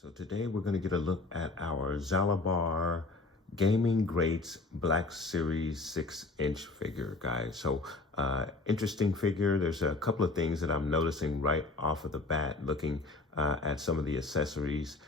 So today we're going to get a look at our Zaalbar Gaming Greats Black Series 6-inch figure, guys. So interesting figure. There's a couple of things that I'm noticing right off of the bat looking at some of the accessories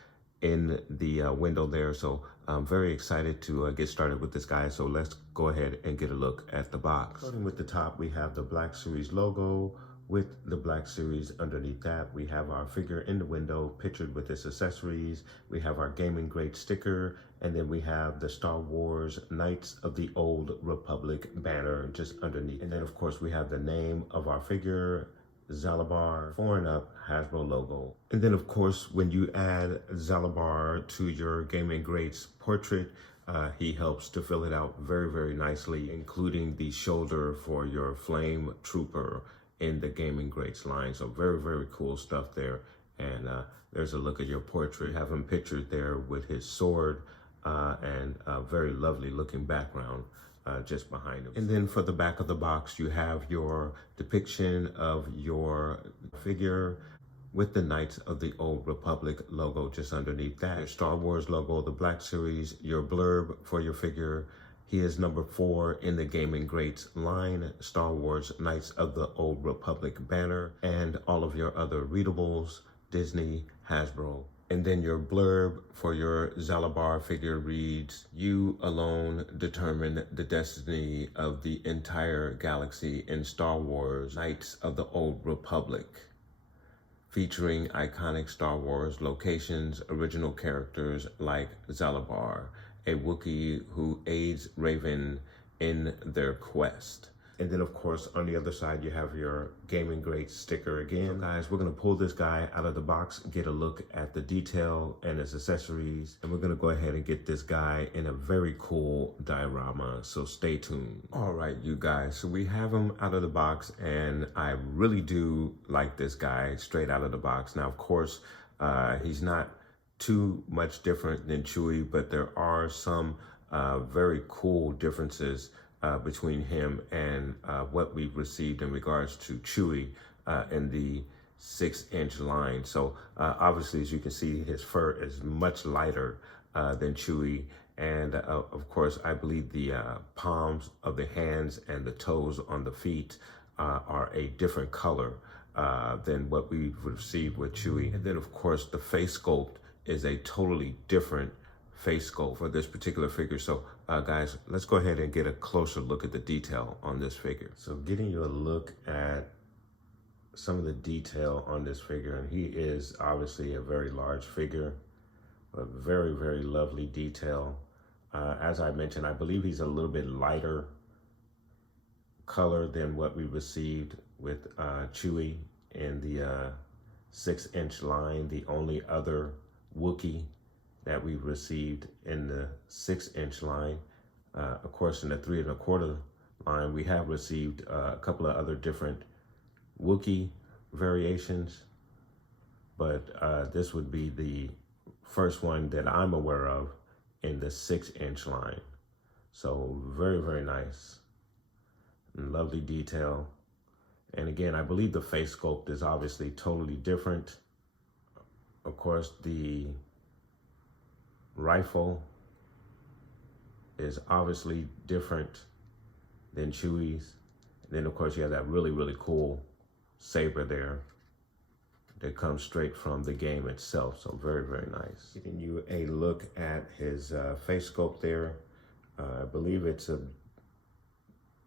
in the window there. So I'm very excited to get started with this guy. So let's go ahead and get a look at the box. Starting with the top, we have the Black Series logo. With the Black Series underneath that, we have our figure in the window pictured with its accessories. We have our Gaming Great sticker, and then we have the Star Wars Knights of the Old Republic banner just underneath. And then of course we have the name of our figure, Zaalbar, foreign up Hasbro logo. And then of course when you add Zaalbar to your Gaming Greats portrait, he helps to fill it out very, very nicely, including the shoulder for your Flame Trooper in the Gaming Greats line. So very, very cool stuff there. And there's a look at your portrait. Have him pictured there with his sword and a very lovely looking background just behind him. And then for the back of the box, you have your depiction of your figure with the Knights of the Old Republic logo just underneath that. Your Star Wars logo, the Black Series, your blurb for your figure. He is number 4 in the Gaming Greats line, Star Wars Knights of the Old Republic banner, and all of your other readables, Disney, Hasbro. And then your blurb for your Zaalbar figure reads, "You alone determine the destiny of the entire galaxy in Star Wars Knights of the Old Republic," featuring iconic Star Wars locations, original characters like Zaalbar, a Wookiee who aids Raven in their quest. And then of course on the other side you have your Gaming Greats sticker again. So guys, we're gonna pull this guy out of the box, get a look at the detail and his accessories, and we're gonna go ahead and get this guy in a very cool diorama, so stay tuned. All right, you guys, so we have him out of the box, and I really do like this guy straight out of the box. Now of course, he's not too much different than Chewie, but there are some very cool differences between him and what we've received in regards to Chewie in the 6-inch line. So obviously, as you can see, his fur is much lighter than Chewie. And of course, I believe the palms of the hands and the toes on the feet are a different color than what we've received with Chewie. And then of course, the face sculpt is a totally different face sculpt for this particular figure. So guys, let's go ahead and get a closer look at the detail on this figure. So getting you a look at some of the detail on this figure, and he is obviously a very large figure, but very, very lovely detail. As I mentioned, I believe he's a little bit lighter color than what we received with Chewie in the 6-inch line. The only other Wookiee that we received in the 6-inch line. Of course, in the 3 1/4 line, we have received a couple of other different Wookiee variations, but this would be the first one that I'm aware of in the 6-inch line. So very, very nice and lovely detail. And again, I believe the face sculpt is obviously totally different. Of course, the rifle is obviously different than Chewie's. And then of course you have that really, really cool saber there that comes straight from the game itself. So very, very nice. Giving you a look at his face sculpt there. I believe it's a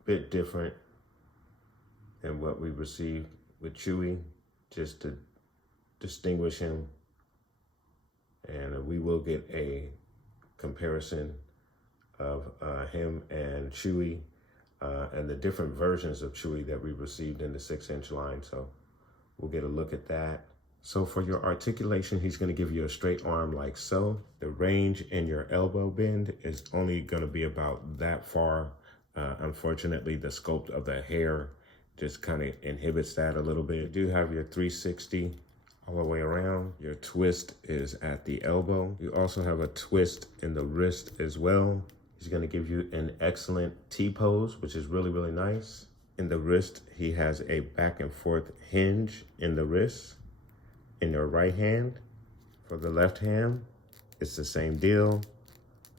bit different than what we received with Chewie, just to distinguish him. And we will get a comparison of him and Chewie and the different versions of Chewie that we received in the 6-inch line. So we'll get a look at that. So for your articulation, he's going to give you a straight arm like so. The range in your elbow bend is only going to be about that far. Unfortunately, the sculpt of the hair just kind of inhibits that a little bit. You do have your 360 all the way around. Your twist is at the elbow. You also have a twist in the wrist as well. He's going to give you an excellent T-pose, which is really, really nice. In the wrist, he has a back and forth hinge in the wrist in your right hand. For the left hand, it's the same deal.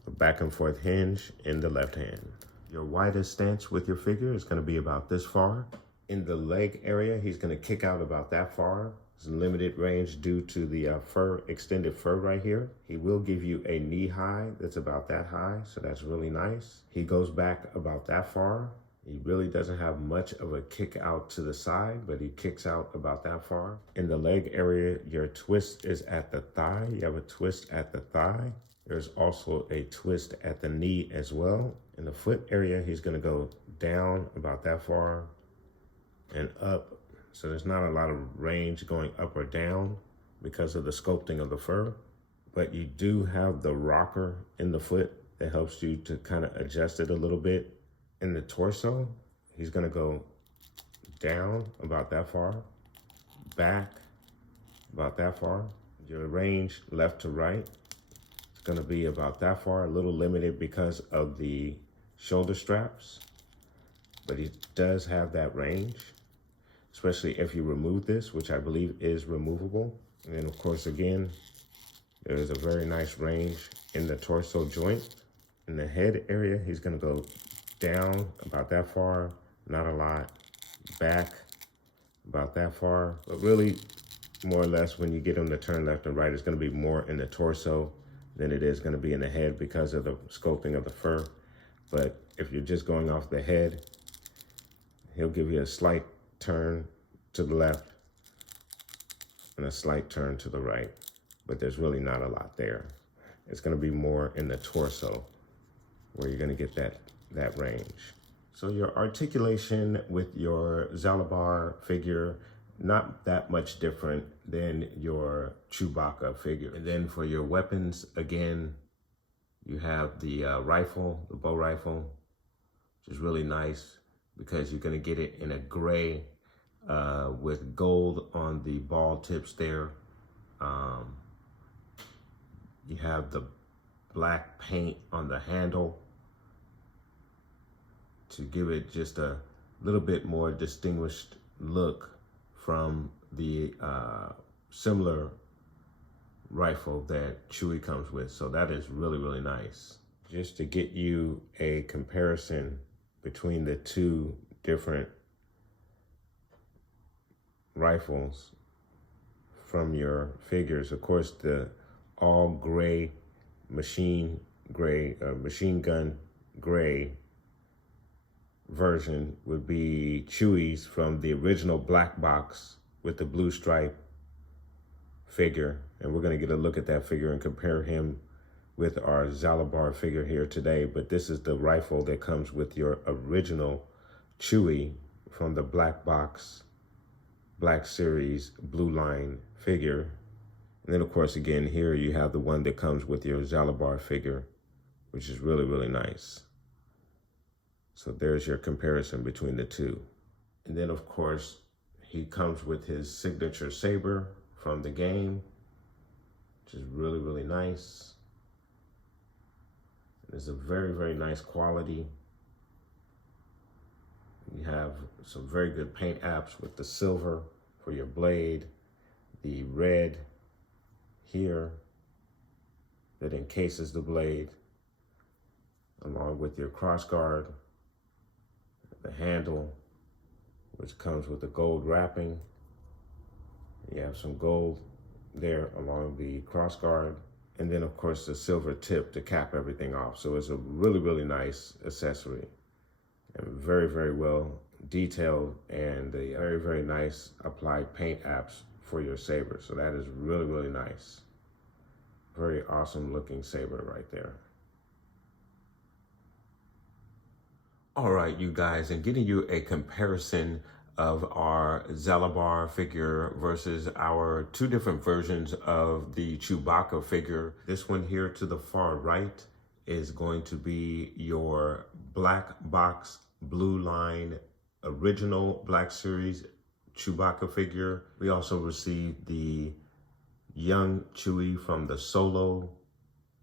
A back and forth hinge in the left hand. Your widest stance with your figure is going to be about this far. In the leg area, he's going to kick out about that far. It's limited range due to the extended fur right here. He will give you a knee high that's about that high, so that's really nice. He goes back about that far. He really doesn't have much of a kick out to the side, but he kicks out about that far. In the leg area, your twist is at the thigh. You have a twist at the thigh. There's also a twist at the knee as well. In the foot area, he's gonna go down about that far and up. So there's not a lot of range going up or down because of the sculpting of the fur, but you do have the rocker in the foot that helps you to kind of adjust it a little bit. In the torso, he's gonna go down about that far, back about that far. Your range left to right, it's gonna be about that far, a little limited because of the shoulder straps, but he does have that range, especially if you remove this, which I believe is removable. And then of course, again, there is a very nice range in the torso joint. In the head area, he's gonna go down about that far, not a lot, back about that far, but really more or less when you get him to turn left and right, it's gonna be more in the torso than it is gonna be in the head because of the sculpting of the fur. But if you're just going off the head, he'll give you a slight turn to the left and a slight turn to the right, but there's really not a lot there. It's gonna be more in the torso where you're gonna get that range. So your articulation with your Zaalbar figure, not that much different than your Chewbacca figure. And then for your weapons, again, you have the rifle, the bow rifle, which is really nice because you're gonna get it in a gray with gold on the ball tips there. You have the black paint on the handle to give it just a little bit more distinguished look from the similar rifle that Chewie comes with. So that is really, really nice. Just to get you a comparison between the two different rifles from your figures. Of course, the all gray machine gun gray version would be Chewie's from the original black box with the blue stripe figure. And we're gonna get a look at that figure and compare him with our Zaalbar figure here today. But this is the rifle that comes with your original Chewie from the black box, Black Series blue line figure. And then of course, again, here you have the one that comes with your Zaalbar figure, which is really, really nice. So there's your comparison between the two. And then of course, he comes with his signature saber from the game, which is really, really nice. It's a very, very nice quality. You have some very good paint apps with the silver for your blade, the red here that encases the blade, along with your crossguard, the handle, which comes with the gold wrapping. You have some gold there along the crossguard. And then of course the silver tip to cap everything off. So it's a really, really nice accessory and very, very well detailed, and a very, very nice applied paint apps for your saber. So that is really, really nice. Very awesome looking saber right there. All right, you guys, and getting you a comparison of our Zaalbar figure versus our two different versions of the Chewbacca figure. This one here to the far right is going to be your black box, blue line, original Black Series Chewbacca figure. We also received the young Chewie from the Solo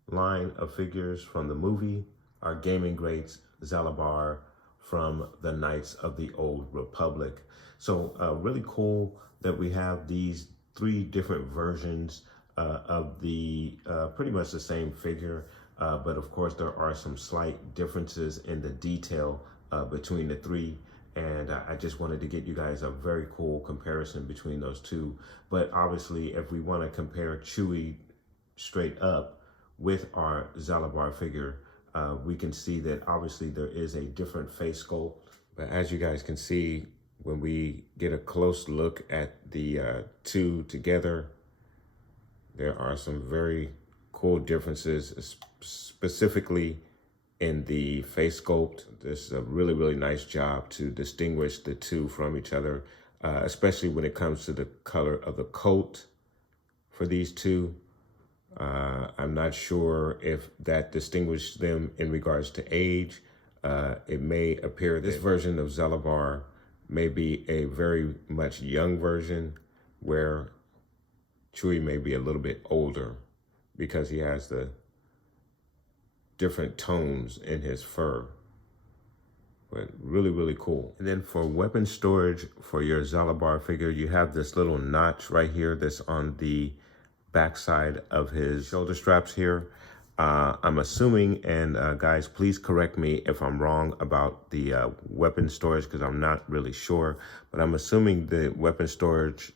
line of figures from the movie, our Gaming Greats Zaalbar from the Knights of the Old Republic. So really cool that we have these three different versions of the pretty much the same figure, but of course there are some slight differences in the detail between the three, and I just wanted to get you guys a very cool comparison between those two. But obviously if we want to compare Chewie straight up with our Zaalbar figure, we can see that obviously there is a different face sculpt. But as you guys can see, when we get a close look at the two together, there are some very cool differences, specifically in the face sculpt. This is a really, really nice job to distinguish the two from each other, especially when it comes to the color of the coat for these two. I'm not sure if that distinguishes them in regards to age. It may appear this version of Zaalbar may be a very much young version, where Chewie may be a little bit older because he has the different tones in his fur. But really, really cool. And then for weapon storage for your Zaalbar figure, you have this little notch right here that's on the backside of his shoulder straps here. I'm assuming, and guys, please correct me if I'm wrong about the weapon storage, because I'm not really sure, but I'm assuming the weapon storage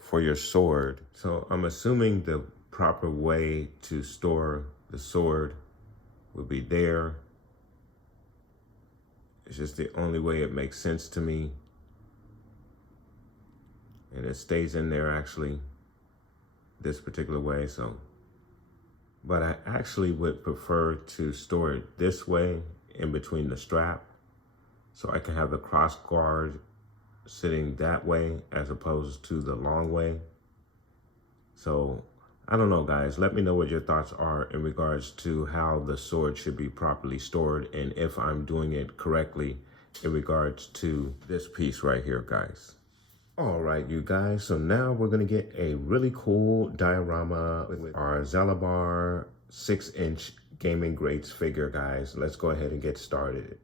for your sword. So I'm assuming the proper way to store the sword would be there. It's just the only way it makes sense to me. And it stays in there actually this particular way. So, but I actually would prefer to store it this way in between the strap, so I can have the cross guard sitting that way as opposed to the long way. So I don't know, guys, let me know what your thoughts are in regards to how the sword should be properly stored, and if I'm doing it correctly in regards to this piece right here, guys. All right, you guys, so now we're gonna get a really cool diorama with our Zaalbar 6-inch Gaming Greats figure, guys. Let's go ahead and get started.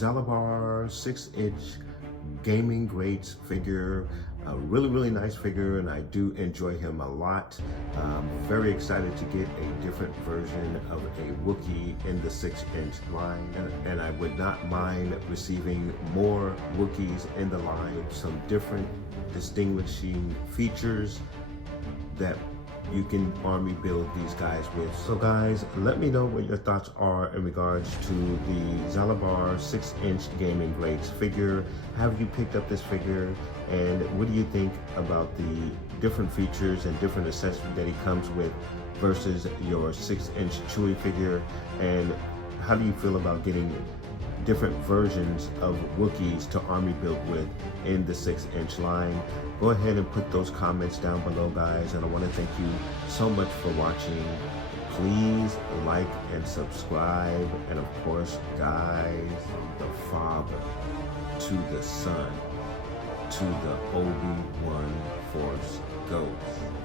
Zaalbar 6-inch gaming greats figure. A really nice figure, and I do enjoy him a lot. Very excited to get a different version of a Wookiee in the 6-inch line, and I would not mind receiving more Wookiees in the line, some different distinguishing features that you can army build these guys with. So guys, let me know what your thoughts are in regards to the Zaalbar 6-inch gaming greats figure. Have you picked up this figure? And what do you think about the different features and different accessories that he comes with versus your 6-inch Chewie figure? And how do you feel about getting different versions of Wookiees to army build with in the 6-inch line? Go ahead and put those comments down below, guys, and I want to thank you so much for watching. Please like and subscribe, and of course, guys, the Father to the Son to the Obi-Wan Force Ghost.